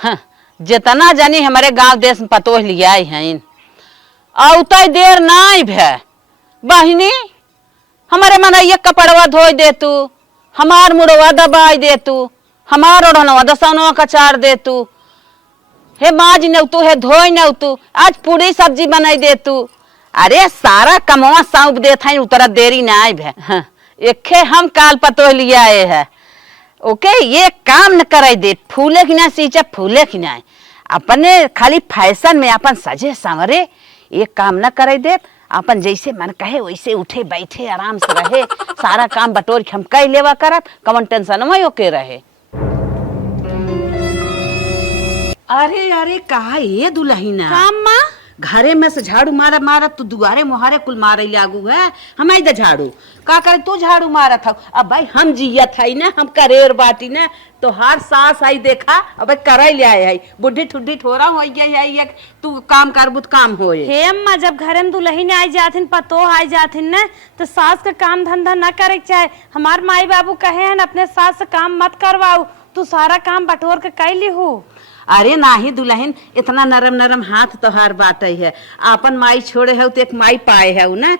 हाँ, जितना जानी हमारे गांव देश में पतोह लिया हैं औत देर नहीं भे बहिनी हमारे मन ये कपड़वा धोई दे तू हमार मुड़वा दबाई दे तू हमार ओढ़नवा दसनवा कचार दे तू हे माज न तू हे धोई न तू आज पूरी सब्जी बनाई दे तू अरे सारा कमवा सौंप दे था उतरा देरी ना आई भे हाँ, एके हम काल पतोह लिया है ओके ये काम न कराई दे फूले की ना सींचे फूले की ना अपने खाली फैशन में अपन सजे संवरे ये काम न कराई दे अपन जैसे मन कहे वैसे उठे बैठे आराम से रहे सारा काम बटोर के हम कह लेवा करब कौन टेंशन में ओके रहे। अरे अरे कहा ये दुल्हना काम माँ घरे में से झाड़ू मारा मारा तू दुआरे मुहारे कुल मारे लागू है हम इधर झाड़ू का करे तू झाड़ू मारा था अब भाई हम जिया था ना हम करेर बाटी ना तो हर सास आई देखा अब कराई ले आए है बुढ़ी ठुड्डी ठोरा हो गई है तू काम करबुत काम होए हे अम्मा जब घरे में दुल्हन आई जाथिन पतो आई जाथिन न तो सास का काम धंधा न करे चाहे हमार माई बाबू कहे हैं अपने सास से काम मत करवाओ तू सारा काम बटोर के कैली हो। अरे नाही दुल्हन इतना नरम नरम हाथ तोहार बाटे है अपन माई छोड़े है तो एक माई पाए है ना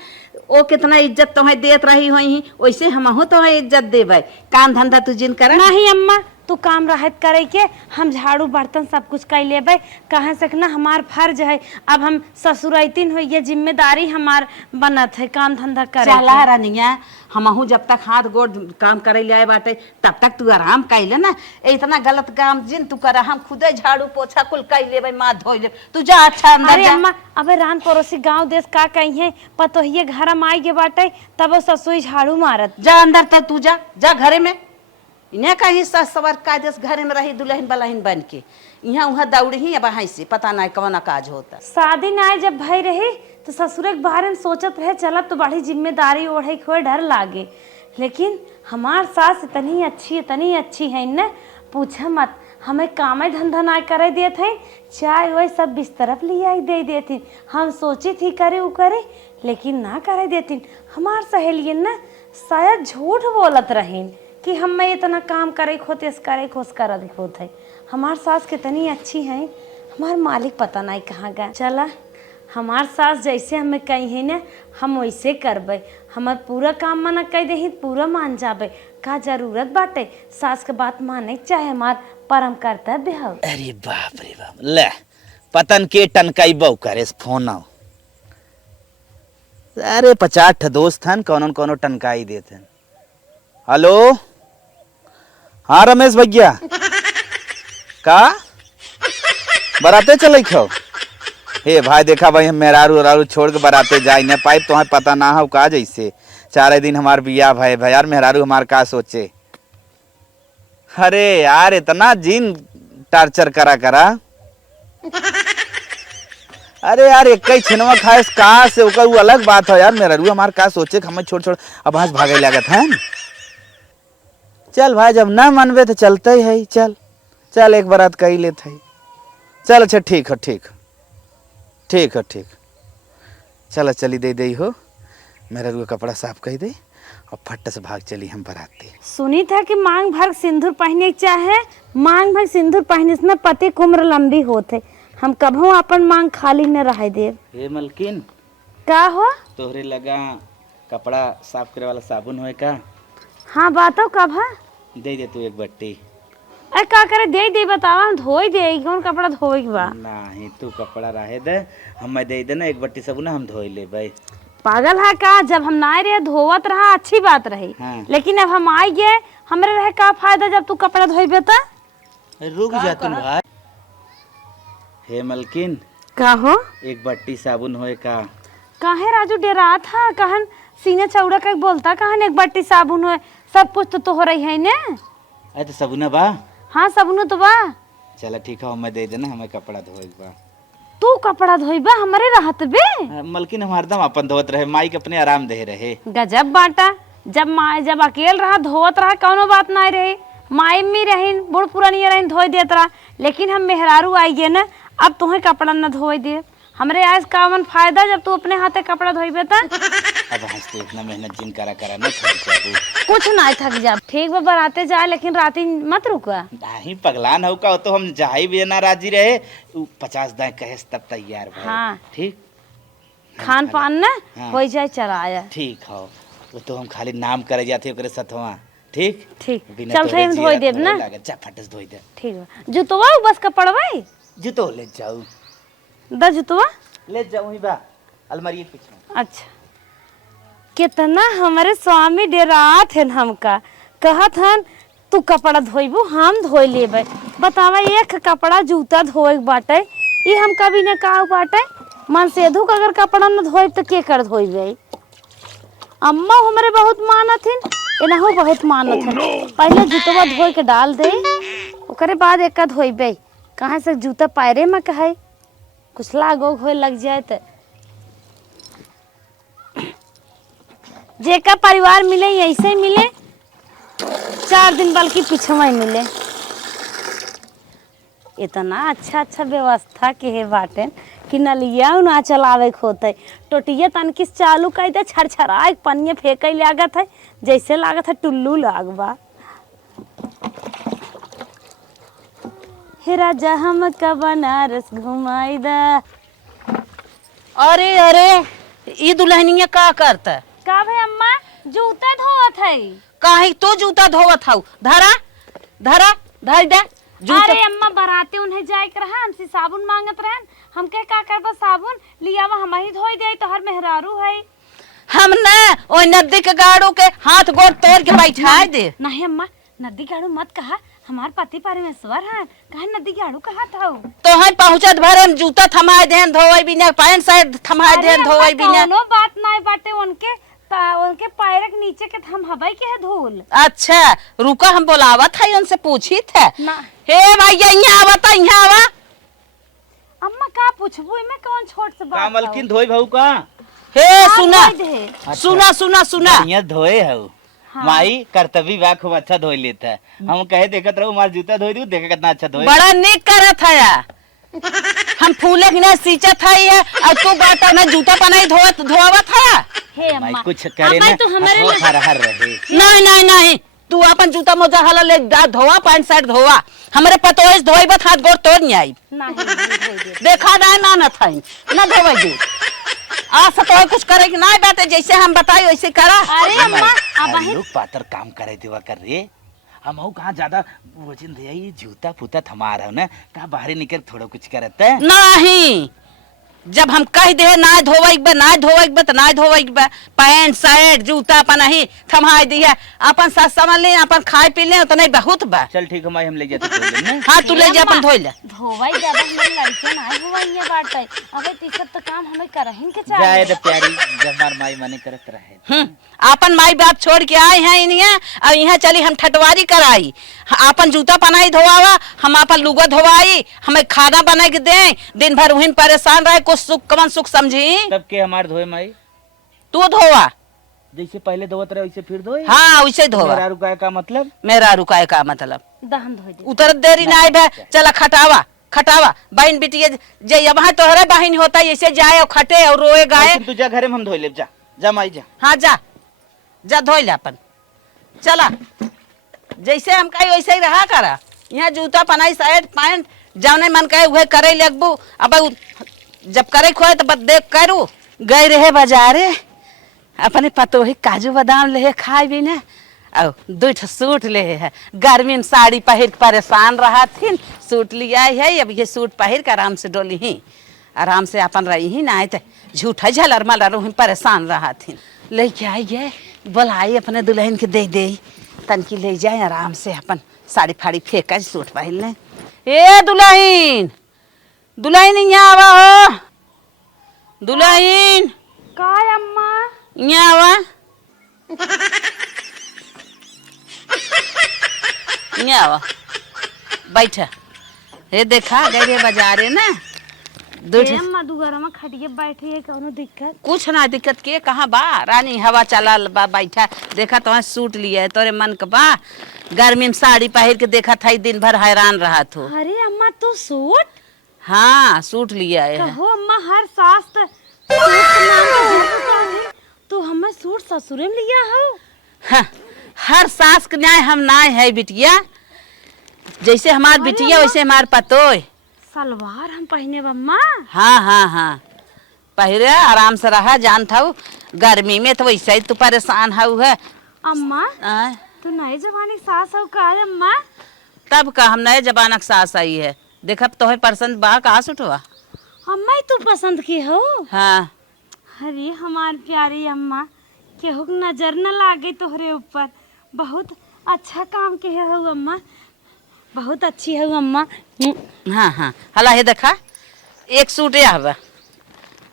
ओ कितना इज्जत तुम्हें देत रही हुई वैसे हम तुम्हें इज्जत देवे काम धंधा तू जिन कर नहीं अम्मा तू काम रहत करे के हम झाड़ू बर्तन सब कुछ कर लेबे कहाँ से ना हमार फर्ज है अब हम ससुरैतिन हो ये जिम्मेदारी हमार बनत है काम धंधा करे चला रनिया हमहू जब तक हाथ गोड़ काम करे ले बाटे तब तक तू आराम कैले ना इतना गलत काम जिन तू कर हम खुदे झाड़ू पोछा कुल कर लेबे माँ धोई ले तू जा अच्छा अंदर अरे अम्मा अबे रान पड़ोसी गांव देश का कही है पतोहिए घर में आई के बाटे तब वो ससुई झाड़ू मारत जा अंदर तक तू जा घरे में इन्हें का हिस्सा सवर कायदे घर में रही दुल्हन बलहन बन के यहाँ वहाँ दौड़ी ही अब से पता नहीं कौन काज होता शादी ना जब भाई रही तो ससुर के बारे में सोचत रहे चलब तो बड़ी जिम्मेदारी ओढ़े खोए डर लागे लेकिन हमार सास इतनी अच्छी है न पूछा मत हमें काम धंधा ना करे दिए थे चाय वही सब बिस्तरफ लिया दे देती हम सोची थी करे वो करे लेकिन ना करे देती हमार सहेलियन न शायद झूठ बोलत रहीन कि हम मैं इतना काम करे खोतेस करे खोस कर होते है हमार सास कितनी अच्छी है हमार मालिक पता नहीं कहाँ गए चला हमार सास जैसे हमें कही है ना हम वैसे करबे हमार पूरा काम मना कह दे पूरा मान जाबे का जरूरत बाटे सास के बात माने चाहे हमार परम कर्तव्य है। अरे बाप रे बाप ले पतन के टनकाई बहु करे फोन आओ अरे 50 दोस्त हन कौन टनकाई देते हेलो हाँ रमेश भैया का बराते चले खो हे भाई देखा भाई हम मेहरारू छोड़ के बराते जाए न पाइप तो पता ना हो का जैसे 4 दिन हमार बिया भाई यार मेहरारू हमार का सोचे अरे यार इतना जीन टार्चर करा अरे यार एक ही छिनवा खाए कहा से ओकर वो अलग बात है यार मेहरारू हमार का सोचे हमें छोड़ अब आज भागे लागत है चल भाई जब ना मनबे तो चलते ही है चल एक बारात कही लेते है चल अच्छा ठीक है चल चली दे हो मेरा रू कपड़ा साफ कर दे और फट से भाग चली हम बराते सुनी था कि मांग भर सिंदूर पहने चाहे मांग भर सिंदूर पहने से पति की उम्र लंबी होते हम कभू अपन मांग खाली न रह दे। हे मलकिन का हो तोहरे लगा कपड़ा साफ करे वाला साबुन होए का हाँ बातो कब है दे तू एक बट्टी अरे का करे दे बतावा हम धोई दे कौन कपड़ा धोई बा नहीं तू कपड़ा रहे दे हम दे देना एक बट्टी साबुन हम धोई ले भाई पागल है का जब हम ना रहे धोवत रहा अच्छी बात रही हाँ। लेकिन अब हम आई गए हमरे रहे का फायदा जब तू कपड़ा धोइबे त रुक जा तुम भाई हे मलकिन का हो एक बट्टी साबुन होए का काहे राजू डरा था कहन सीने चौड़ा का बोलता कहन एक बट्टी साबुन होए सब कुछ तो हो रही है ने अरे तो साबुन बा हाँ साबुन तो बा चला ठीक है मैं दे देना हमें कपड़ा धोए बा तू कपड़ा धोइबा हमरे रहत बे मलकिन हम हरदम अपन धोत रहे माई के अपने आराम दे रहे गजब बाटा जब अकेल रहा धोत रहा कौनो बात नहीं रही माई में रहीन बूढ़ पुरानी रहीन धोई देत रहा लेकिन हम मेहरारू आई गए ना अब तुम्हें कपड़ा न धोई दे हमरे आज कामन फायदा जब तू अपने हाथे कपड़ा धोइबे त अब हंस तो इतना मेहनत जिन करा करा ना थक जाबू। कुछ ना थक जा। ठीक बा बराते जाए लेकिन राती मत रुका। नहीं पगलान हो का तो हम जाई भी ना राजी रहे 50 दाए कहेस तब तैयार भाई। हाँ। ठीक खान पान ना हाँ। हो जाए चलाया। ठीक हो वो तो हम खाली नाम करे जाते ओकरे सथवा। ठीक ठीक बिना चल तोहरे थे धोई जियत देब थोड़े ना। लागत। जा फटस धोई दे। ठीक बा जुतवा बस कपड़वाई जूतो ले जाऊ द जुतवा ले जाऊ ही बा अलमारी के पीछे। अच्छा कितना हमारे स्वामी डेरात है हमका कहत हन तू कपड़ा धोइबू हम धोई लेबै। बतावा एक कपड़ा जूता धोए बाटे ये हम कभी न का बाटे मन सेधु का अगर कपड़ा न धोइब तो के कर धोइबे। अम्मा हमारे बहुत मानत हन एनाहू बहुत मानत हन। पहले जूतवा धोए के डाल दे ओकरे बाद एक धोइबे। कहाँ से जूता पैरे में कहे कुछ लागो होए लग जाए तो जेका परिवार मिले ऐसे ही मिले 4 दिन बल्कि पिछवा ही मिले। इतना अच्छा अच्छा व्यवस्था के है बाटे कि नलिया ना चलावे के होते टोटिया तनकिस चालू कर दे छरछरा पनिया फेंके लागत है जैसे लागत है टुल्लू लागबा। हे राजा हम का बनारस घुमाई दा। अरे अरे ई दुल्हनिया का करता का भाई अम्मा जूता धोवत है। काहे तो जूता धोवत हऊ धरा धरा धर दे जूता। अरे अम्मा बराते उन्हें जाए के रहा हमसे साबुन मांगत रहन हम के का करबा साबुन लियावा हम ही धोई दे तो हर मेहरारू है। हम ना ओ नदी के गाड़ू के हाथ गोड़ तोड़ के बैठा दे। नहीं अम्मा नदी गाड़ू मत कहा हमार पति परमेश्वर है कहा नदी गाड़ू कहा था। तो हम पहुंचत भरे हम जूता थमा देन धोई बिना पैंट शर्ट थमा देन धोई बिना। कोनो बात नहीं बाटे उनके पैर के नीचे के हम हवाई के है धूल। अच्छा रुका हम बोलावत है उनसे पूछी थे ना हे भैया यहाँ आवत यहाँ आवा। अम्मा का पूछबू मैं कौन छोट से बात कामलकिन धोई भाऊ का हे सुना अच्छा। सुना सुना सुना बढ़िया धोए हऊ। हाँ। माई कर्तव्य बा खूब अच्छा धोई लेता है। हम कहे देखत रहो मार जूता धोई दू देखा कितना अच्छा धोए। बड़ा निक करत है या। हम फूले की ना सींचत है और तू बाटा में जूता पनाई धोवत है। हे माई अम्मा कुछ करे अम्मा ना तो हमारे हथवा खरहर रहे। नहीं नहीं नहीं तू अपन जूता मोजा हला ले धोवा पैंट शर्ट धोवा हमारे पतोस धोई बत हाथ गोड़ तोड़ नहीं आई। नहीं देखा ना मानत है ना धोवे दे आ सतो कुछ करे कि नहीं बाटे जैसे हम बताई वैसे करा। अरे अम्मा अब हम लोग पातर काम करे देवा कर रे हम कहाँ ज्यादा वजन दे ये जूता फूता थमा रहा ना कहाँ बाहर निकल थोड़ा कुछ करते नहीं जब हम कह दे ना धोवैक बा ना धोवैक बा तो ना धोवैक बा पैंट शर्ट जूता अपन ही थमा दिया अपन साथ सामान ले अपन खाए पी ले तो नहीं बहुत बा। चल ठीक है माई हम ले जाते। हाँ तू ले जा अपन धोई ले धोवाई ज्यादा हमारे लड़के ना धोवाई बाटे अबे तीसर तो काम हमें करहिन के जाए चाहिए। रे प्यारी जब मार माई मने करत रहे। अपन माई बाप छोड़ के आए हैं इन्हें और यहाँ चली हम ठटवारी कराई अपन जूता पनाई धोआवा हम अपन लुगा धोवाई हमें खाना बना के दे दिन भर वहीं परेशान रहे कुछ सुख कमन सुख समझी। तब के हमार धोए माई तू धोवा जैसे पहले धोवत रहे वैसे फिर धोए। हाँ वैसे धोवा। मेरा रुकाए का मतलब मेरा रुकाए का मतलब दहन धोई दे उतर देरी ना आए भे चला खटावा खटावा बहन बिटिया जे वहाँ तोहरे बहन होता है ऐसे जाए और खटे और रोए गाए। तू जा घरे में हम धोई ले जा माई जा। हाँ जा जा धोई ले अपन चला जैसे हम कहे वैसे ही रहा करा यहाँ जूता पनाई शर्ट पैंट जाने मन कहे वह करे लगबू अब जब करे खोए तो बस देख करू गए रहे बाजारे अपने पतोही काजू बादाम ले खाए भी ना और 2 सूट ले है गर्मी में साड़ी पहिर परेशान रहा थी सूट लिया है अब ये सूट पहिर के आराम से डोली ही आराम से अपन रही ही ना तो झूठा झलर मलर वहीं परेशान रहा थी लेके आइए बुलाई अपने दुल्हन के दे तनकी ले जाए आराम से अपन साड़ी फाड़ी फेंका सूट पहन ले। ए दुल्हन दुल्हन यहाँ आवा हो दुल्हन का अम्मा यहाँ आवा यहाँ आवा बैठ ये देखा गए रे बाजारे ना अम्मा दुगरा में खटिया बैठे है कोनो दिक्कत कुछ ना दिक्कत के कहाँ बा रानी हवा चला बा बैठा देखा तो सूट लिया है तोरे मन का बा गर्मी में साड़ी पहिर के देखा था दिन भर हैरान रहा तो। अरे अम्मा तो सूट हाँ सूट लिया है कहो अम्मा हर सास तो सूट के नाम पे तो हमें सूट ससुरे में लिया हो। हाँ, हर सास के न्याय हम नाय है बिटिया। जैसे हमार बिटिया वैसे हमार पतोय। सलवार हम पहने अम्मा। हाँ हाँ हाँ, पहले आराम से रहा। जानता हूँ गर्मी में तो वैसे ही तू परेशान हऊ है। अम्मा आय, तू नए जमाने की सास हो का अम्मा? तब का हम नए जमानक सास आई है। देख अब तोहे पसंद बा का सुटवा। अम्मा ही तू पसंद की हो। हाँ, अरे हमार प्यारी अम्मा, केहू के नजर न लागे तोहरे ऊपर। बहुत अच्छा काम के हो अम्मा, बहुत अच्छी हो अम्मा। हाँ हाँ, हला हे देखा एक सूट आवा।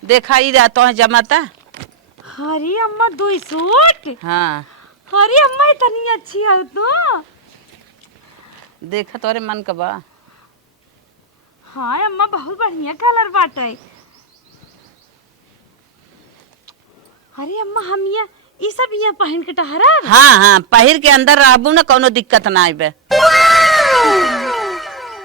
देखा ही रहा तो जमाता। अरे अम्मा 2 सूट। हाँ, अरे अम्मा इतनी अच्छी हो तू। देखा तोरे मन का बा। हाँ अम्मा बहुत बढ़िया कलर बाटे। अरे अम्मा हम ये सब यहाँ पहन के टहरा। हाँ हाँ, पहिर के अंदर रहबू ना कोनो दिक्कत ना आइबे।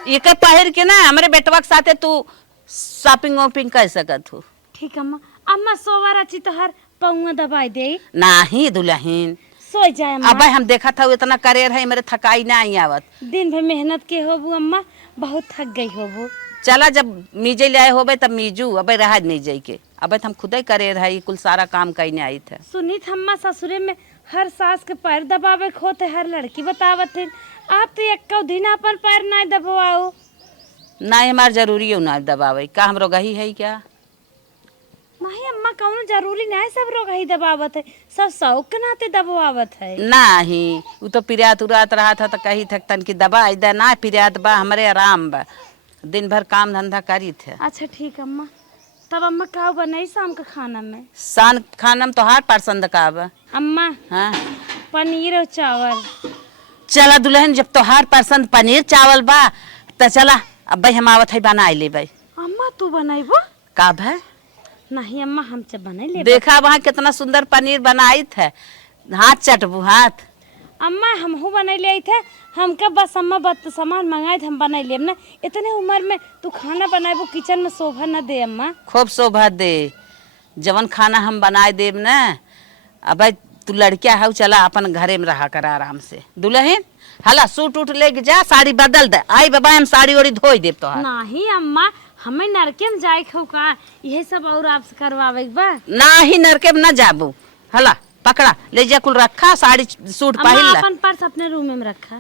एक पहिर के ना हमरे बेटवा के साथे तू शॉपिंग वॉपिंग कर सकत हो। ठीक अम्मा। अम्मा सोवर अच्छी तोहर पौवा दबाई दे। नाही दुल्हन, सो जाए अम्मा। अब हम देखा था इतना करेर है मेरे थकाई ना आई आवत। दिन भर मेहनत के होबू अम्मा, बहुत थक गई होबू। चला जब मीजे ले आए होबे तब मीजू। अब रहा नहीं जाई के, अब हम खुदे करे रही कुल सारा काम करने आई थे। सुनीत अम्मा ससुरे में हर सास के पैर दबावे खोते हर लड़की बतावत है। आप तो एक दिन अपन पैर ना दबाओ। ना हमार जरूरी है ना दबावे का, हम रोगही है क्या? नहीं अम्मा कौनो जरूरी नहीं, सब लोग ही दबावत है, सब शौक के नाते दबावत है। नहीं वो तो पिरात उरात रहा था तो कही थक तन की दबा इधर ना पिरात बा, हमारे आराम बा, दिन भर काम धंधा करी थे। अच्छा ठीक अम्मा। तब अम्मा का बनाई शाम का खाना में? शाम खाना में तो हार पसंद का बा अम्मा हाँ? पनीर और चावल। चला दुल्हन, जब तोहार पसंद पनीर चावल बा तो चला अब भाई हम आवत है बना ले भाई। अम्मा तू बनाइबो? का भाई? नहीं अम्मा हम च बना ले। देखा वहाँ कितना सुंदर पनीर बनाई थे, हाथ चटबू हाथ। अम्मा हमहू बना ले थे, हमका बस अम्मा बत सामान मंगाए थे हम बना लेब ना। इतने उम्र में तू खाना बनाएबो किचन में शोभा न दे अम्मा। खूब शोभा दे, जवन खाना हम बनाए देब ना। अब तू लड़किया है चला अपन घरे में रहा कर आराम से। दुल्हन हला सूट उठ लेके जा, साड़ी बदल दे। आई बाबा हम साड़ी ओड़ी धोई देब तो। नहीं अम्मा हमें नरके में जाए खो का, यही सब और आपसे करवावे बा। ना ही नरके में न जाबू। हला पकड़ा ले जा, कुल रखा साड़ी सूट अम्मा पहन ला। अपन पर्स अपने रूम में रखा।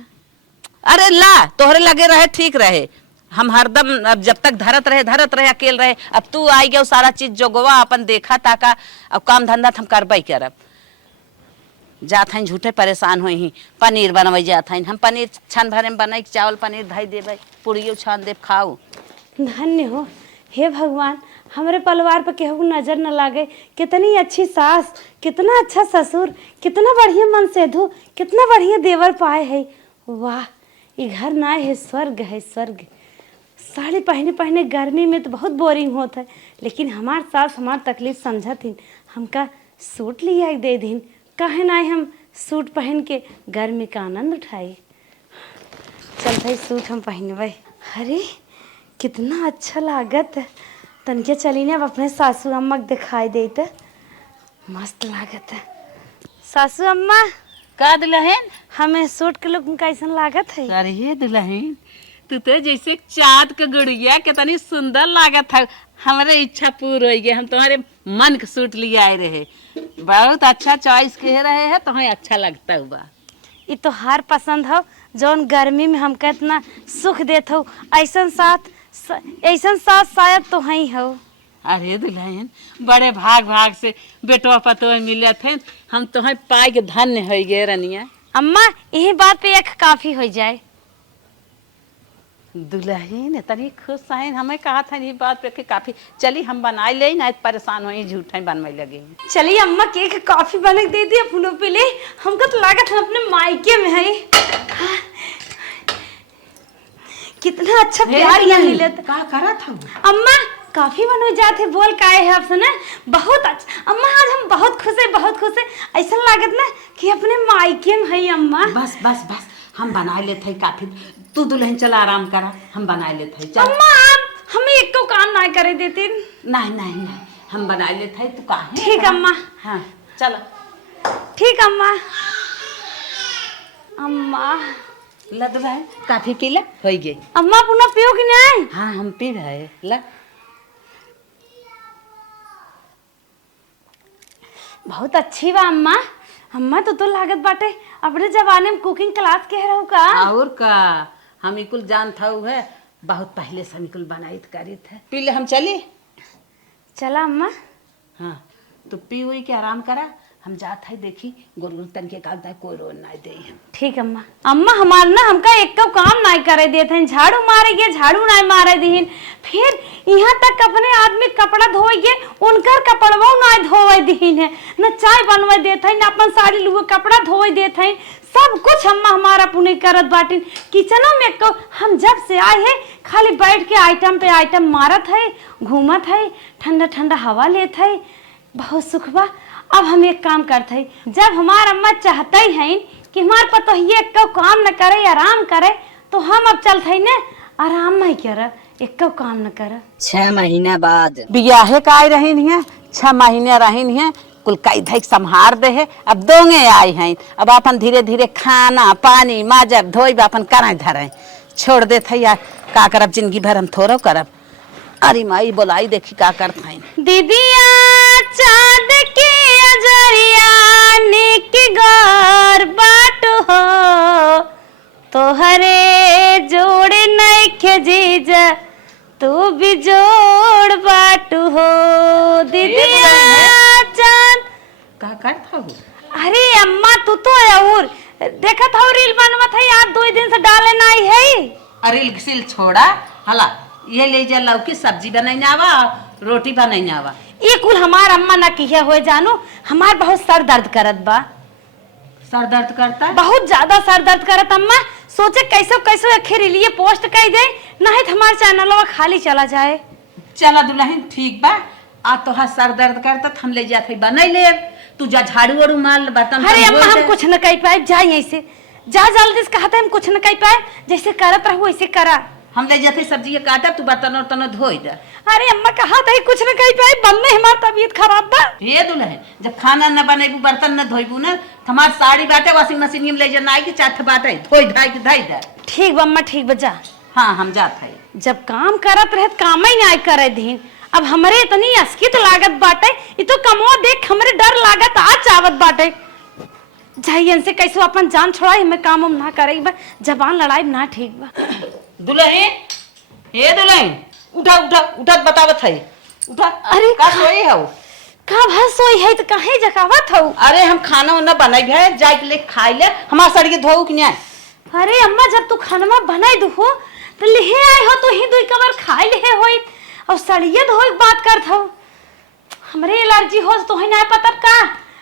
अरे ला तोहरे लगे रहे ठीक रहे। हम हरदम अब जब तक धरत रहे अकेले रहे। अब तू आई गया सारा चीज जोगवा अपन देखा ताका। अब काम धंधा हम करबई करब। जात हन झूठे परेशान होई ही, पनीर बनवाई जात हन हम। पनीर छान भरे में बनाई, चावल पनीर धाई देबै, पूड़ियो छान देब, खाऊ। धन्य हो हे भगवान, हमारे परिवार पर केहू नजर न लागे। कितनी अच्छी सास, कितना अच्छा ससुर, कितना बढ़िया मन सेधु, कितना बढ़िया देवर पाए है। वाह, ये घर ना है स्वर्ग है स्वर्ग। साड़ी पहने पहने गर्मी में तो बहुत बोरिंग होता है, लेकिन हमार सास हमार तकलीफ समझत हमका सूट लिया दे दिन। काहे ना हम सूट पहन के गर्मी का आनंद उठाई। चल भाई सूट हम पहनबे। अरे कितना अच्छा लागत है। तनके चली ने अब अपने सासू अम्मा के दिखाई देते, मस्त लागत है। सासू अम्मा का दुल्हन? हमें सूट के लुक कैसन लागत है? अरे दुल्हन तू तो जैसे चाँद के गुड़िया कितनी सुंदर लागत है। हमारे इच्छा पूरी हो गई, हम तुम्हारे मन के सूट लिए आए रहे। बहुत अच्छा चॉइस कह रहे हैं, तुम्हें अच्छा लगता हुआ। ये तो हार पसंद हो जौन गर्मी में हमका इतना सुख देत हो। ऐसन साथ शायद तो ही हो। अरे दुल्हन बड़े भाग भाग से बेटवा पतवा मिले थे, हम तुम्हें पाई के धन्य हो गए रनिया। अम्मा यही बात पे एक काफी हो जाए। दुल्हन इतनी खुश है, हमें कहा था ये बात पे कि काफी। चली हम बनाए ले ना, परेशान हो झूठे बनवाई लगे। चलिए अम्मा केक कॉफी बना के दे दिया फूलों पे ले। हमको तो लागत है अपने मायके में है। हाँ। कितना अच्छा प्यार यहाँ मिले। का करा था अम्मा काफी बनवे जाते बोल काहे है आपसे ना। बहुत अच्छा अम्मा, आज हम बहुत खुश है, बहुत खुश है। ऐसा लागत ना कि अपने मायके में है अम्मा। बस बस बस हम बना लेते काफी। तू दुल्हन चला आराम करा, हम बना लेते चल। अम्मा आप हमें एक को काम ना करे देते। नहीं नहीं नहीं हम बना लेते तू कहा। ठीक अम्मा। हाँ चला। ठीक अम्मा। अम्मा ला दुल्हन काफी पी ले, हो गई। अम्मा पुनः पियो कि नहीं? हाँ हम पी रहे ला। बहुत अच्छी बा अम्मा। अम्मा तो लागत बाटे अपने जमाने में कुकिंग क्लास के रहू का। और का हम इकुल जानता है, बहुत पहले से हम इकुल बनाई करी थे। पी ले हम चली। चला अम्मा। हाँ तो पी हुई के आराम करा, हम जात है देखी गुरगुर तन के काल कोई रोन ना दे हम। ठीक अम्मा। अम्मा हमार ना हमका एक तो काम नहीं करे देते हैं, झाड़ू मारे गए झाड़ू नहीं मारे दीन, फिर यहाँ तक अपने आदमी कपड़ा धोइए उनकर कपड़वा नहीं धोवे दीन है, न चाय बनवे देते हैं, न अपन साड़ी लुए कपड़ा धोवे देते हैं, सब कुछ अम्मा हमारा पुणे करत बाटिन। किचनों में को हम जब से आए हैं खाली बैठ के आइटम पे आइटम मारत है, घूमत है, ठंडा ठंडा हवा लेत है, बहुत सुख बा। अब हम एक काम करते हैं, जब हमार अम्मा चाहते हैं कि हमार पतो ये काम न करे आराम करे, तो हम अब चलते हैं ना आराम नहीं करे, एक काम न करे। 6 महीना बाद बियाहे का आई रही नहीं है, 6 महीने रही नहीं है, कुल कई धैक संहार दे है। अब दोंगे आई हैं, अब अपन धीरे धीरे खाना पानी माजब धोइब अपन कराए धरे, छोड़ दे थे या का करब, जिंदगी भर हम थोड़ो करब। अरे माई बोलाई देखी का करत हैं। दीदिया चाँद के अजरिया निक गौर बाट हो, तोहरे जोड़े नइखे जीजा तू भी जोड़ बाट हो। दीदिया चाँद का करत हो? अरे अम्मा तू तो और देखत हो रील बनवत है, आज 2 दिन से डाले नहीं है। अरे सिल छोड़ा हला, ये ले जा लौकी सब्जी बनाई आवा, रोटी बनाई आवा। ये कुल हमार अम्मा ना किया हुए जानू, हमार बहुत सर दर्द करत बा। सर दर्द करता है? बहुत ज्यादा सर दर्द करत अम्मा, सोचे कैसे कैसे आखिर लिए पोस्ट कर दे, नहीं तो हमारे चैनल खाली चला जाए। चला दुल्हन ठीक बा, आ तोहार सर दर्द करता तो हम ले जाते बनाई ले, तू जा झाड़ू वाड़ू मार बर्तन। अरे अम्मा हम कुछ न कह पाए, जा यहीं से जा, जल्दी से कहते हम कुछ न कह पाए, जैसे करत रहू वैसे करा। हम ले जाते सब्जी काटा, तू बर्तन वर्तन धोई दे। अरे अम्मा कहा था कुछ न कह पाए, बन में हमारी तबीयत खराब बा। ये दुल्हन जब खाना न बनेबू बर्तन न धोइबू ना, हमार साड़ी बाटे वॉशिंग मशीन में ले जाना आई कि चाथ बाटे धोई धाई के धाई दे। ठीक बा अम्मा, ठीक बा जा। हाँ हम जात है। जब काम करत रहे काम ही नहीं करे दीन, अब हमरे इतनी अस्कित लागत बाटे, ये तो कमवा देख हमरे डर लागत आ चावत बाटे। जाइए से कैसे अपन जान छोड़ाई, हमें काम हम ना करे बा, जबान लड़ाई ना ठीक बा। दुल्हन हे दुल्हन उठा उठा उठा बतावत है, उठा। अरे का सोई हो? का भस सोई है तो काहे जकावत हो? अरे हम खाना वाना बनाई है, जाए के ले खाई ले, हमार सड़के धोऊ कि नहीं? अरे अम्मा जब तू खाना बनाई दू हो तो लेहे आए हो तो ही दुई कबर खाई ले होई, और सड़िए धोई बात करत हो। हमरे एलर्जी हो तो ही ना पता का।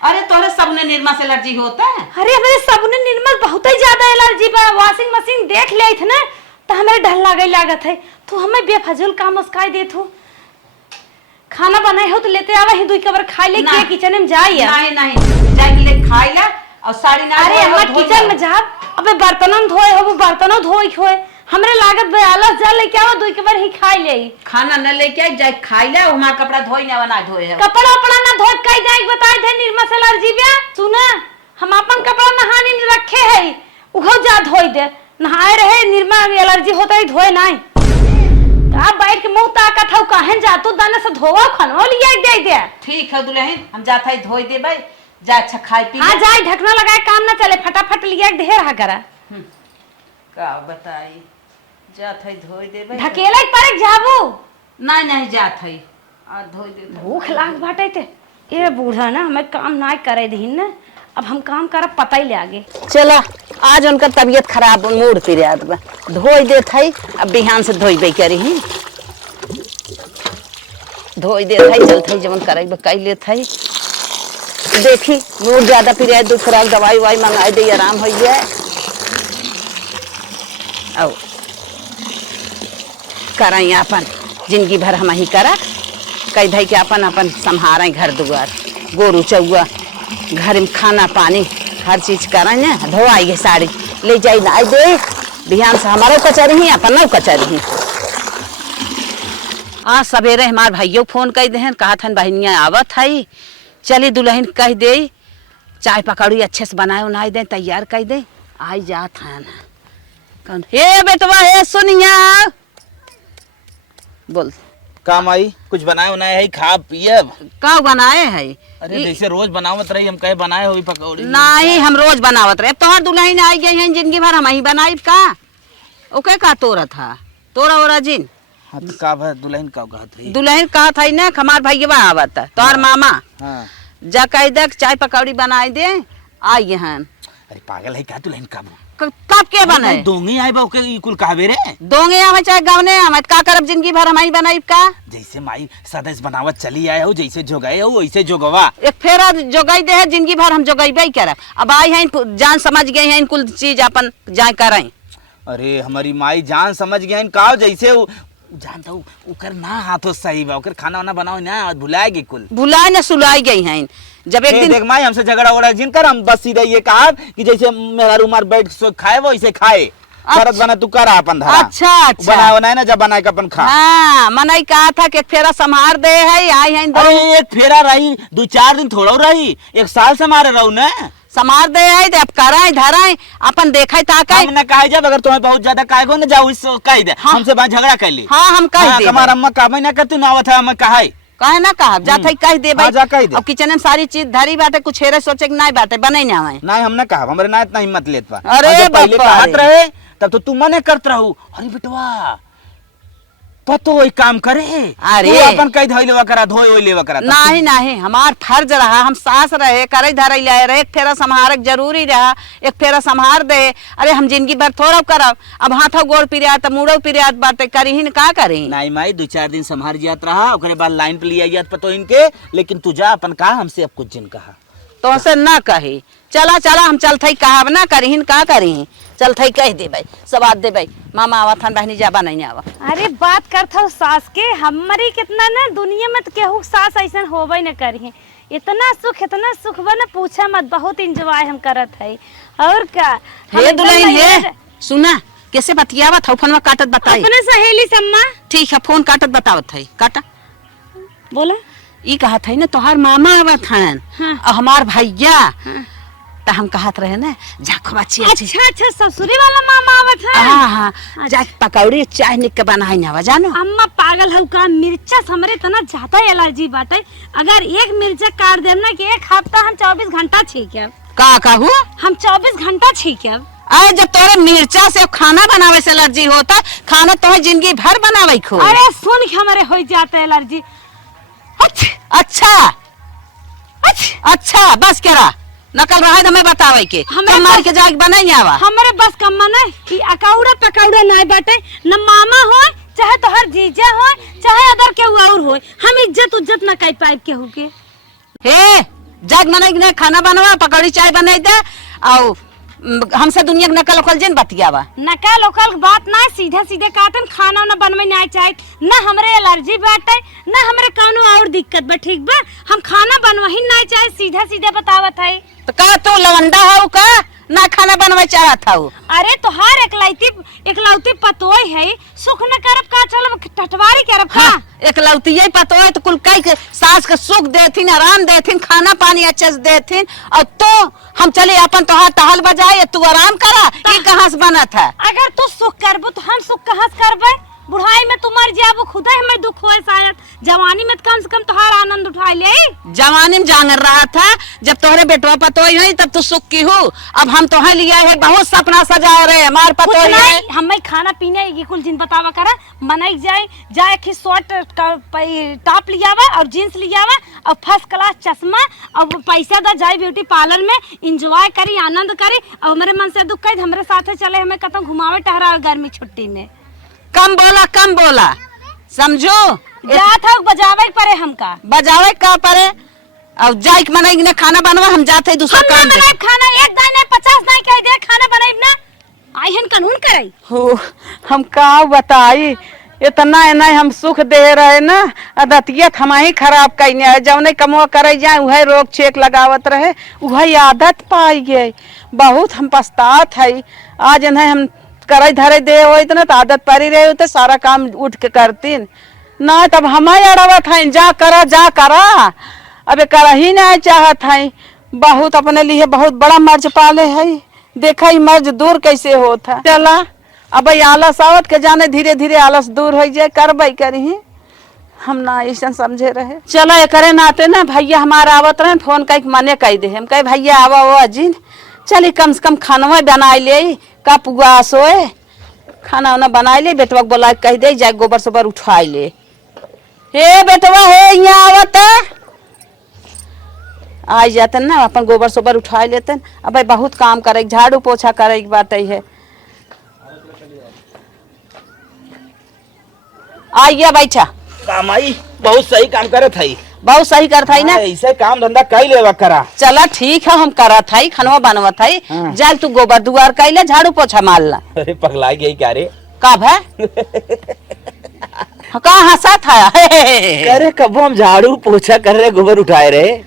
अरे तोरे सबने निर्मा से एलर्जी होता है? अरे हमारे सबने निर्मल बहुत ही ज्यादा एलर्जी बा, वॉशिंग मशीन देख ले थे ना तो हमें डर लागे लागत है, तो हमें बेफजूल काम उसकाई देत हो। खाना बनाए हो तो लेते आवा ही दुई कबर खाई ले के किचन में जाइए। नहीं नहीं जाए के ले खाई ले और साड़ी ना। अरे अम्मा किचन में जा, अबे बर्तनों धोए हो, बर्तनों धोई होए, हमरे लागत बे आलस जा लेके आवा दुई कबर ही खाई ले। खाना न लेके आई जाए खाई ले, हमार कपड़ा धोई ना बना धोए है। कपड़ा अपना ना धोए काई जाए बताए थे निर्मा से एलर्जी बे। सुना हम अपन कपड़ा नहाने में रखे है, उहो जा धोई दे, नहाए रहे निर्मा एलर्जी होता ही धोए नहीं। का बैठ के मुंह ताकत हो, कहें जा तू दाने से धोवा खनो लिया दे दे। ठीक है दुल्हन हम जाता है धोई दे भाई, जा अच्छा खाई पी। हां जाए, ढकना लगाए काम ना चले, फटाफट लिया ढेर रहा करा। का बताई, जात है धोई दे भाई, ढकेले पर जाबू। नहीं नहीं जात है आ धोई दे। भूख लाग बाटे ते ए बूढ़ा ना हमें काम ना करे दीन ना, अब हम काम करब पता ही ले आगे। चला आज उनका तबीयत खराब मूड पे याद बा, धोई दे थई, अब बिहान से धोई करी ही, धोई दे थई चल थई जवन करे कई ले थई। देखी मूड ज्यादा पी रहा है, दूसरा दवाई वाई मंगाई दे आराम हो जाए। आओ कराई अपन जिंदगी भर हम ही करा, कई धई के अपन अपन संहारे घर दुआर, गोरू चौआ घर में खाना पानी हर चीज करें ना, धोआई साड़ी ले जाई ना दे, बिहान से हमारो कचहरी ही अपन कचहरी ही। आज सवेरे हमार भाइयों फोन कर दे, कहा था बहनिया आवत है, चली दुल्हन कह दे चाय पकौड़ी अच्छे से बनाए उनाई दे तैयार कर दे आई जात है ना कौन हे बेटवा हे सुनिया बोल का माई कुछ बनाए उनाए है खा पिए का बनाए है अरे जैसे रोज बनावत रही हम कहे बनाए हुई पकौड़ी नहीं हम रोज बनावत रहे तोहर दुल्हन आई गई है जिंदगी भर हम ही बनाई का ओके का तोरा था तोरा ओरा जिन हाँ तो का भर दुल्हन का कहत रही दुल्हन कहा था ना हमार भैया आवत तोहर मामा हाँ जा कह दे चाय पकौड़ी बनाई दे आई हन अरे पागल है क्या दुल्हन कब कब के बने दोंगी आए बा ओके ई कुल कहबे रे दोंगे आवे चाहे गावने आवे का करब जिंदगी भर हम ही बनाई का जैसे माई सदैस बनावत चली आए हो जैसे जोगाए हो वैसे जोगवा एक फेरा जोगाई दे है जिंदगी भर हम जोगाई करब अब आई हैं जान समझ गए हैं कुल चीज अपन जाए करें अरे हमारी माई जान समझ गया इन का जैसे जानता हूँ उकर ना हाथों सही बा उकर खाना वाना बनाओ ना भुलाएगी कुल भुलाए न सुलाई गई हैं जब एक दिन देख माई हमसे झगड़ा उड़ा जिनकर हम बस सीधे ये कहा कि जैसे मेरा रुमार बैठ सो खाए वो इसे खाए शरत बना तू कर अपन धरा अच्छा अच्छा बना बनाए ना जब बनाए का अपन खा हाँ मनई कहा था कि एक फेरा संभार दे है आई हैं दो अरे एक फेरा रही 2-4 दिन थोड़ा रही 1 साल से मारे रहू ना संभार दे है अब कराए धराए अपन देखे ताके हमने कहा जब अगर तुम्हें बहुत ज्यादा काहेगो ना जाओ इससे कह दे हाँ। हमसे बात झगड़ा कर ली हाँ हम कह दे हमारा अम्मा काम ना करती ना आवत है हमें कहा कहे ना कहा जा थे कह दे हाँ, जा कह दे। अब किचन में सारी चीज धरी बाटे कुछ हेरे सोचे कि नहीं बाटे बने ना आवे नहीं हमने कहा हमारे ना इतना हिम्मत लेत पा अरे और जब पहले बापा कहत रे। रहे तब तो तू मने करत रहू अरे बेटवा पतो वही काम करे अरे। तू अपन कह धोई लेवा करा धोई ओई लेवा करा नहीं नहीं हमार फर्ज रहा हम सास रहे करे धरे ले रहे एक फेरा संभारक जरूरी रहा एक फेरा संभार दे अरे हम जिंदगी भर थोड़ा करब अब हाथों गोड़ पिरिया त मुड़ो पिरिया बाटे करीहिन का करी नहीं माई 2-4 दिन संभार जात रहा ओकरे बाद लाइन पे लिया जात पतो इनके लेकिन तू जा अपन कहा हमसे अब कुछ जिन कहा तो से ना कही चला चला हम चलते कहब ना करीहिन का करी चलते कह दे भाई सवाद दे भाई मामा आवत हन बहनी जाबा नहीं आवा अरे बात करता हूँ सास के हमारी कितना ना दुनिया में तो केहू सास ऐसा होबे न करी इतना सुख बा ना पूछा मत बहुत इंजॉय हम करत है और का हम हे एकदम दुल्हन हे नैहर- सुना कैसे बतियावत हौ फोन में काटत बताई अपने सहेली सम्मा ठीक है फोन काटत बतावत है काटा बोला ई कहत है ना तोहार मामा आवत हन हाँ। और हमार भैया हाँ। तो हम कहत रहे ना जाखो अच्छी अच्छी अच्छा अच्छा ससुरी वाला मामा आवत है हाँ हाँ जा पकौड़ी चाय निक के बनाई ना जानो अम्मा पागल हौ का मिर्चा हमरे इतना ज्यादा एलर्जी बाटे अगर एक मिर्चा काट देम ना कि 1 हफ्ता हम 24 घंटा छींकब का कहू हम 24 घंटा छींकब अरे जब तोरे मिर्चा से खाना बनावे से एलर्जी होता खाना तो जिंदगी भर बनावे खो अरे सुन के हमारे हो जाता एलर्जी अच्छा अच्छा बस करा नकल रहा हमें बतावे के हमें हम मार बस- के जाके बनाई आवा हमारे बस कम्मा नहीं कि अकाउड़ा पकाउड़ा नहीं बाटे न मामा हो चाहे तोहर जीजा हो चाहे अदर के और हो हम इज्जत न कई पाइप के हो के हे जाग बनाई ने खाना बनवा पकौड़ी चाय बनाई दे और हमसे दुनिया के नकल उकल जिन बतियावा नकल उकल बात ना सीधे सीधे काटन खाना न बनवे नहीं चाहे न हमरे एलर्जी बाटे न हमरे कौनो और दिक्कत बा ठीक बा हम खाना बनवही नहीं चाहे सीधे सीधे बतावत है तो का तू लवंडा हो का ना खाना बनवा चाहत हूँ अरे तोहार एकलौती पतोय है सुख न करब का चलब टटवारी करब का हाँ, एक लौतिये पतो है तो कुल कई के सास के सुख देथिन आराम देथिन खाना पानी अच्छे से देथिन और तो हम चले अपन तोहार टहल बजाए तू आराम करा ये कहाँ से बना था अगर तू सुख करबो तो हम सुख कहाँ से करबे बुढ़ाई में तू मर जाबो खुदा हमें दुख होए शायद जवानी में कम से कम तोहार आनंद उठा ले जवानी में जांगर रहा था जब तोहरे बेटवा पतोई हुई तब तू सुख की हूँ अब हम तोहर लिया है बहुत सपना सजा रहे हमार कुछ पतोई है नहीं हमें खाना पीने ये कुल जिन बतावा करा मनाई जाए कि शॉर्ट टॉप लियावा और जींस लियावा और फर्स्ट क्लास चश्मा और पैसा दा जाए ब्यूटी पार्लर में एंजॉय करी आनंद करी और मेरे मन से दुख कही हमारे साथे चले हमें कतौ घुमावे टहरा गर्मी छुट्टी में कम बोला समझो जात हो बजावे परे हमका बजावे का परे और जाए के मनाई ने खाना बनवा हम जाते दूसरा हम ना काम बनाए खाना एक दाई नहीं 50 नहीं कह दे खाना बनाई ना आइहन कानून करे हो हम का बताई इतना नहीं हम सुख दे रहे ना आदतियत हम ही खराब कईने है जब नहीं कमो करे जाए वही रोक छेक लगावत रहे वही आदत पाई गई बहुत हम पछतात है आज नहीं हम करे धरे दे हो इतना तो आदत पड़ी रही तो सारा काम उठ के करती ना तब हम अड़वत है जा करा अबे कर ही ना चाहत है, बहुत अपने लिए बहुत बड़ा मर्ज पाले है, देखा ही मर्ज दूर कैसे होता। चला अब आलस आवत के जाने धीरे धीरे आलस दूर हो जाए, करबई करी हम ना ऐसा समझे रहे। चला करे नाते ना भैया हमारा आवत रहे, फोन कह मने कह दे, हम कहे भैया आवा वो अजीन चली कम से कम खानवा बना ले, का पुआ सोए खाना वाना बना ले, बेटवा बोला कह दे जाए गोबर सोबर उठा ले। हे बेटवा हे यहाँ आवत आ जाते ना, अपन गोबर सोबर उठा लेते। अब भाई बहुत काम करे, झाड़ू पोछा करे की बात है। आइए बैठा। काम आई बहुत सही काम करत है, बहुत सही करत है ना, ऐसे काम धंधा कई लेवा करा। चला ठीक है हम करत है, खनवा बनवत है। हाँ। जल तू गोबर दुआर कैले झाड़ू पोछा मार ला। अरे पगला गई क्या रे? कब है कहाँ हंसा था अरे कब हम झाड़ू पोछा कर रहे, गोबर उठाए रहे,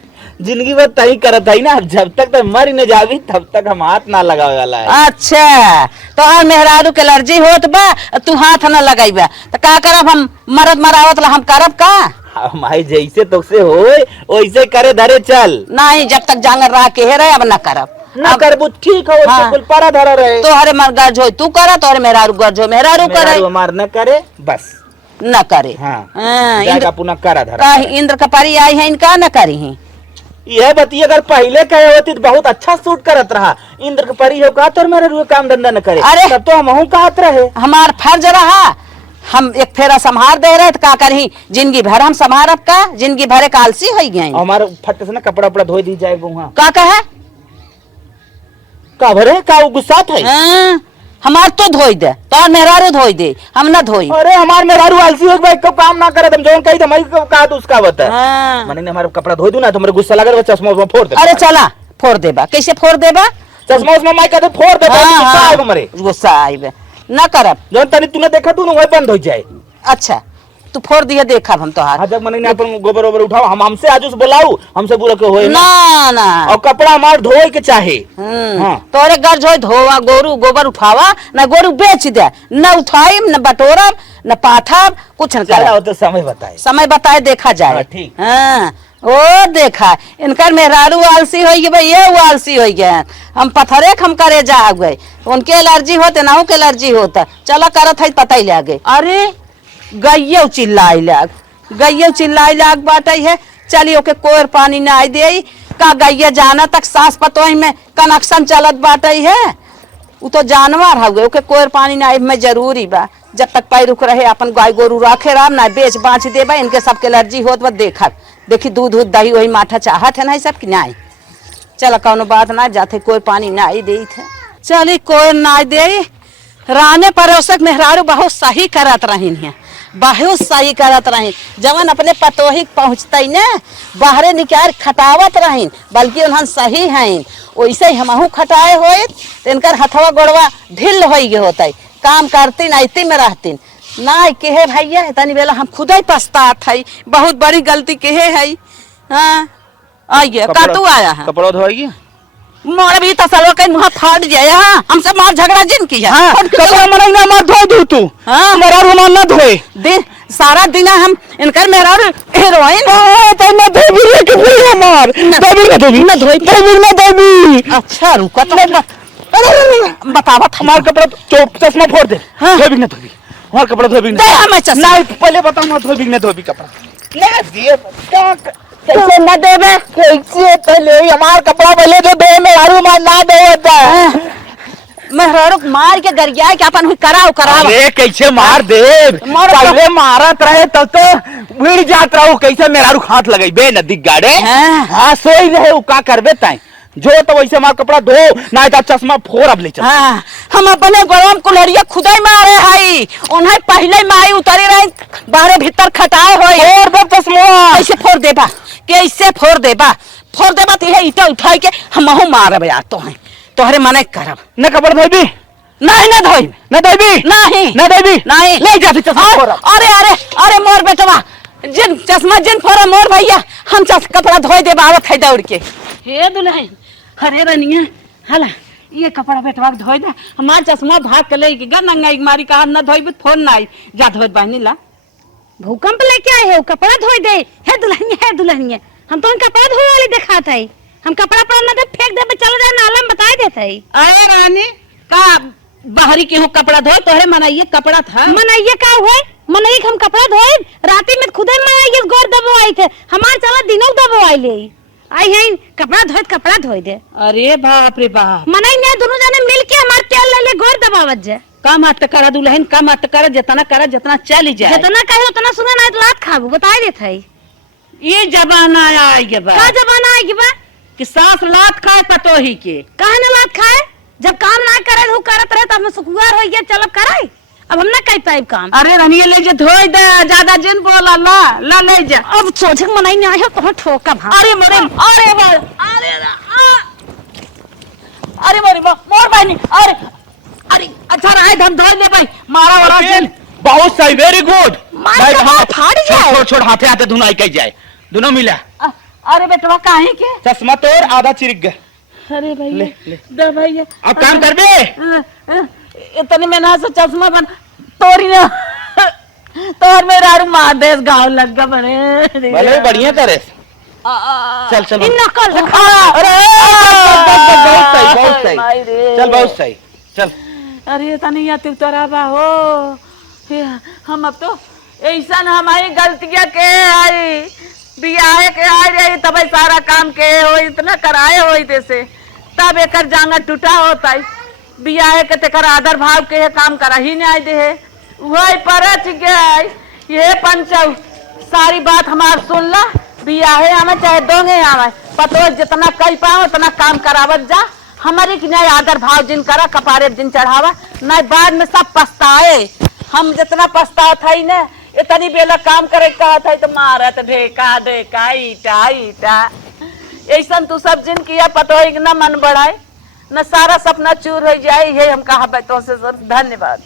जिंदगी भर तही करत है ना, जब तक तो मर न जावी तब तक हम हाथ ना लगावे वाला है। अच्छा तो और मेहरारू के एलर्जी होत बा, तू हाथ न लगाइबा तो का करब हम? मरद मरावत ला हम करब का? हमारी जैसे तो से होए वैसे करे धरे चल। नहीं जब तक जांगर रहा के रहे अब न करब। ना करबू ठीक हो, हाँ। कुल पारा धरा रहे तो हरे मर गर्ज हो तू करे, तो हरे मेहरारू गर्ज हो मेहरारू करे, हमार न करे बस न करे। हाँ। जाएगा पुनः करा धरा। का इंद्र का परी आई है, इनका न करी है। यह बतिया अगर पहले कहे होती तो बहुत अच्छा सूट करत रहा। इंद्र के परी हो का तो मेरे रुए काम धंधा न करे, अरे तब तो हम कहत रहे हमार फर्ज रहा, हम एक फेरा संभार दे रहे तो का करी, जिंदगी भर हम संभारब का? जिंदगी भर एक आलसी हो गए। हमारे फट से ना कपड़ा उपड़ा धोई दी जाए वहाँ का कहे का भरे का गुस्सा थे। हमार तो धोई दे, तो मेहरारू धोई दे, हम न धोई। अरे हमार मेहरारू आलसी हो भाई, कब काम ना करे तुम जो कही हमारी कहा तो उसका बता। हाँ। मैंने हमारा कपड़ा धोई दूं ना तो मेरे गुस्सा लगे, चश्मा उसमें फोड़ दे। अरे चला फोड़ देबा, कैसे फोड़ देबा? चश्मा उसमें माई कहते फोड़ दे, गुस्सा आएगा मरे, गुस्सा आएगा न करब। जो तनी तूने देखा तू वही बंद हो जाए। अच्छा तू फोड़ दिया देखा हम तो हाथ। जब मैंने अपन गोबर ओबर उठाओ, हम हमसे आज उस बोलाऊ, हमसे बोला के होए ना ना और कपड़ा हमार धोए के चाहे। हाँ। तोरे गर्ज हो धोवा गोरू गोबर उठावा, न गोरू बेच दे, न उठाइब न बटोरब न पाथब, कुछ न चला करब। तो समय बताए, समय बताए देखा जाए। हाँ, ठीक। हाँ ओ देखा इनकर मेहरारू आलसी हो गए, ये वो आलसी हो गए, हम पत्थरे हम करे जा गए, उनके एलर्जी होते ना के एलर्जी होता। चला करत है पता ही लगे। अरे गैया चिल्लाई लाग बाटे है, चलिए ओके कोर पानी ना आई दे का गैया जाना तक सास पतोही में कनेक्शन चलत बाटे है, वो तो जानवर हो गए, ओके कोर पानी ना आई में जरूरी बा। जब तक पैर रुक रहे अपन गाय गोरू राखे राम ना बेच बाँच देबा, इनके सबके एलर्जी होत बा। देखी दूध दही वही माठा चाहत है ना सब कि नहीं। चल कौनो बात ना जाते, कोई पानी ना आई दे थे, चली कोई ना दे। राने परोसक मेहरारू बहुत सही करत रही है, बहुत सही करत रही, जवन अपने पतोही पहुँचते न बाहरे निकाल खटावत रही, बल्कि उन्हन सही हैं। वैसे ही हमहू खटाए होए तो इनकर हथवा गोड़वा ढिल हो गए होते, काम करतीन आती में रहतीन ना केहे भैया तनी बेला हम खुद ही पछतात है, बहुत बड़ी गलती केहे है। हाँ आइए का तू आया है कपड़ा धोएगी मोर भी तसलवा के मुंह फाड़ जाए। हाँ हमसे मार झगड़ा जिन की है। हाँ, कपड़ा मना ना मत धो दू तू। हाँ मेरा रुमाल ना धोए दिन सारा दिन हम इनकर मेहरा हीरोइन तो ना धोबी के पूरा मार धोबी ना धोबी ना धोई। अच्छा रुका तो बतावा हमार कपड़ा चश्मा फोड़ दे। हाँ। धोबी ना धोबी हमार कपड़ा धोबी दे हमें चश्मा। नहीं पहले बता मत धोबी ना धोबी कपड़ा ना दिए कैसे न देवे? कैसे पहले हमार कपड़ा पहले जो दे मेरा रुमाल ना दे होता मेहरारू मार के गरिया के अपन कराओ कराओ। अरे कैसे मार दे, पहले मारत रहे तब तो भिड़ जात रहो, कैसे मेरा रुख हाथ लगाई बे नदी गाड़े। हाँ सोई रहे का करबे ताई जो तो वैसे मार कपड़ा धो ना तो चश्मा फोड़ अब ले चल। हाँ हम अपने गरम कुल्हड़िया खुदाई मारे हई, उन्हें पहले माई उतरी रही बाहरे भीतर खटाए होई। फोड़ दे चश्मा। कैसे फोड़ देबा? कैसे फोड़ देबा? फोड़ देबा तो ये ईटा उठाई के हमहू मारब या तो है तोहरे मने करब। न कपड़ा धोबी नहीं न धोई न धोबी नहीं न धोबी नहीं ले जा चश्मा फोड़। अरे अरे अरे मोर बेटवा जिन चश्मा जिन फोड़ा मोर भैया, हम कपड़ा धोई देबा आवत है दौड़ के। हे दुल्हन अरे रनिया हला ये कपड़ा बेटवा धोई दे, हमार चश्मा भाग के ले गया नंगाई मारी का न धोई फोन ना आई जा धोई बहनी ला। भूकंप लेके आए हो कपड़ा धोई दे। हे दुल्हनिया हम तो कपड़ा धोए वाली दिखात है। हम कपड़ा पड़ा ना दे फेंक दे चलो जाए नाला में बता देते है। अरे रानी का बाहरी के हो कपड़ा धोए तोहरे मनाइए कपड़ा था। मनाइए का हुए मनाई हम कपड़ा धोए राती में खुदे मनाइए गोर दबो आई थे हमार चला दिनों दबो आई ले आई है कपड़ा धोए कपड़ा धोए दे। अरे बाप रे बाप मनाई ने दोनों जने मिल के हमार तेल ले ले गोर दबावत जे। का मत करा दुल्हन का मत करा जितना करा जितना चली जाए जितना कहे उतना सुना ना लात खाबू बता देत है। ये जमाना आएगा बा का जमाना आएगी बा कि सास लात खाए पतोही के काहे ना लात खाए जब काम ना करे हु करत रहे तब सुकुआर हो गया चलब कराई अब हम ना कर पाए काम। अरे रनिए ले जे धोई दे ज्यादा जिन बोला ला ले जा अब सोचे मनाई नहीं आया तो ठोका भा। अरे मरे अरे बार अरे अरे मरे मोर बहनी अरे अरे अच्छा रहा हम धोई ले भाई मारा वाला जिन बहुत सही वेरी गुड। मार के फाड़ जाए छोड़ छोड़ हाथे हाथे धुनाई कह जाए दोनों मिला। अरे बेटवा काहे के चश्मा तोड़ आधा चिरिक गया। अरे भैया दे भैया अब काम कर बे इतने में ना से चश्मा बन तोरी ना तोर मेरा महादेश गाँव लग गया बने भले बढ़िया तरह से चल चल इन नकल अरे बहुत सही बहुत सही चल बहुत सही चल। अरे तनी या तू तोरा बा हो हम अब तो ऐसा हमारी गलतियां के आई बियाहे के आ रही तब सारा काम के हो इतना कराए हो जैसे तब एक जांगा टूटा होता बियाहे के तेकर आदर भाव के काम करा ही नहीं दे वही परच गया ये पंचव सारी बात हमार सुन ला बियाहे आवे चाहे दोंगे आवे पतो जितना कई पाओ उतना काम करावत जा हमारी की नहीं आदर भाव जिन करा कपारे दिन चढ़ावा नहीं बाद में सब पछताए। हम जितना पछतावा था ही ना इतनी बेला काम करे कहा था तो मारत ढेका ढेका ईटा ईटा ऐसा तू सब जिन किया पतो न मन बढ़ाए न सारा सपना चूर हो जाए ये हम कहा तो से धन्यवाद।